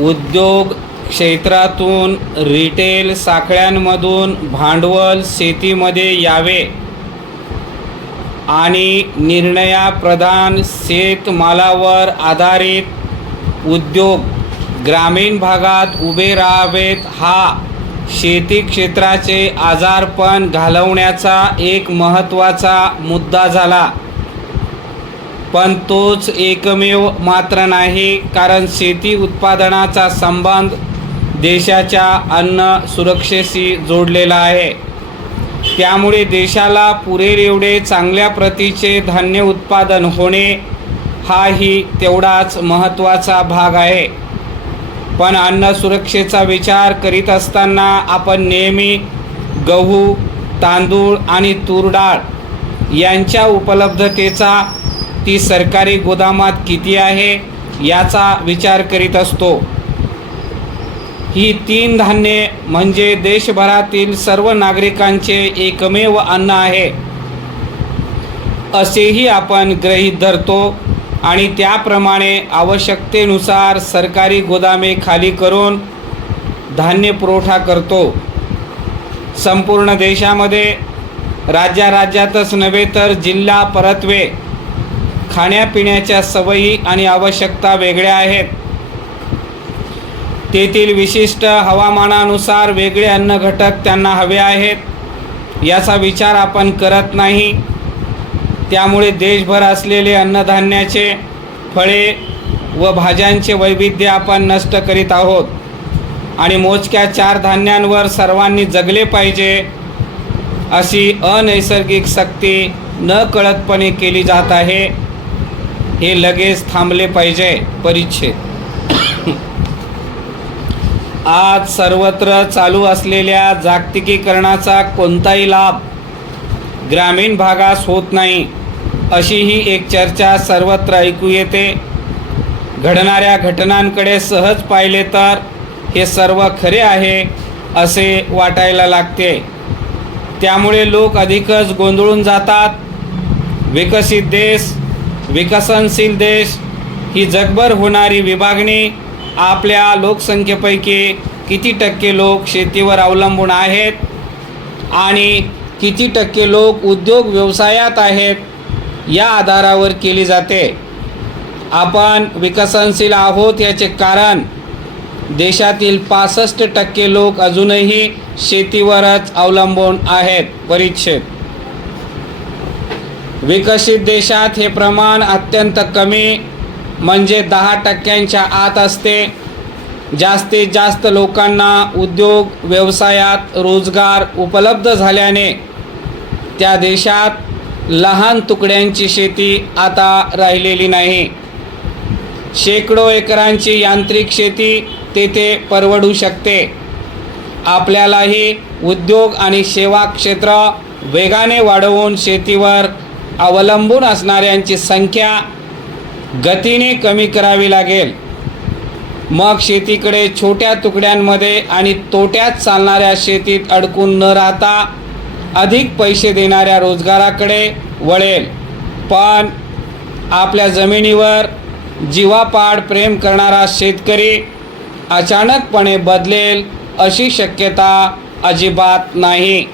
उद्योग क्षेत्रातून रिटेल साखळ्यांमधून भांडवल शेतीमध्ये यावे आणि निर्णयाप्रधान शेतमालावर आधारित उद्योग ग्रामीण भागात उभे राहावेत हा शेती क्षेत्राचे आजारपण घालवण्याचा एक महत्त्वाचा मुद्दा झाला. पण तोच एकमेव मात्र नाही, कारण शेती उत्पादनाचा संबंध देशाच्या अन्न सुरक्षेशी जोडलेला आहे. त्यामुळे देशाला पुरेल एवढे चांगल्या प्रतीचे धान्य उत्पादन होणे हाही तेवढाच महत्त्वाचा भाग आहे. पण अन्न सुरक्षेचा विचार करीत असताना आपण नेहमी गहू, तांदूळ आणि तूर डाळ यांच्या उपलब्धतेचा, ती सरकारी गोदामात किती आहे याचा विचार करीत असतो. ही तीन धान्ये म्हणजे देशभरातील सर्व नागरिकांचे एकमेव अन्न आहे असेही आपण गृहीत धरतो आणि त्याप्रमाणे आवश्यकतेनुसार सरकारी गोदामे खाली करून धान्य पुरवठा करतो. संपूर्ण देशामध्ये राज्यातच नव्हे तर जिल्हा परत्वे खाण्यापिण्याच्या सवयी आणि आवश्यकता वेगळ्या आहेत. तेथील विशिष्ट हवामानानुसार वेगळे अन्न घटक त्यांना हवे आहेत याचा विचार आपण करत नाही. त्यामुळे देशभर असलेले अन्नधान्याचे, फळे व भाज्यांचे वैविध्य आपण नष्ट करीत आहोत आणि मोजक्या चार धान्यांवर सर्वांनी जगले पाहिजे अशी अनैसर्गिक सक्ती नकळतपणे केली जात आहे. हे लगेच थांबले पाहिजे. परिच्छेद आज सर्वत्र चालू असलेल्या जागतिकीकरणाचा कोणताही लाभ ग्रामीण भागास होत नाही अशी ही एक चर्चा सर्वत्र ऐकू येते. घडणाऱ्या घटनांकडे सहज पाहिले तर हे सर्व खरे आहे असे वाटायला लागते. त्यामुळे लोक अधिकच गोंधळून जातात. विकसित देश, विकसनशील देश ही जगभर होणारी विभागणी आपल्या लोकसंख्येपैकी किती टक्के लोक शेतीवर अवलंबून आहेत आणि किती टक्के लोक उद्योग व्यवसायात आहेत या आधारावर केली जाते. आपण विकसनशील आहोत याचे कारण देशातील 65% लोक अजूनही शेतीवरच अवलंबून आहेत. परिच्छेद विकसित देशात हे प्रमाण अत्यंत कमी म्हणजे 10% आत असते. जास्तीत जास्त लोकांना उद्योग व्यवसायात रोजगार उपलब्ध झाल्याने त्या देशात लहान तुकड्यांची शेती आता राहिलेली नाही. शेकडो एकरांची यांत्रिक शेती तेथे परवडू शकते. आपल्यालाही उद्योग आणि सेवा क्षेत्र वेगाने वाढवून शेतीवर अवलंबून असणाऱ्यांची संख्या गतीने कमी करावी लागेल. मग शेतीकडे छोट्या तुकड्यांमध्ये आणि तोट्यात चालणाऱ्या शेतीत अडकून न राहता अधिक पैसे देणाऱ्या रोजगाराकडे वळेल. पण आपल्या जमिनीवर जीवापाड प्रेम करणारा शेतकरी अचानकपणे बदलेल अशी शक्यता अजिबात नाही.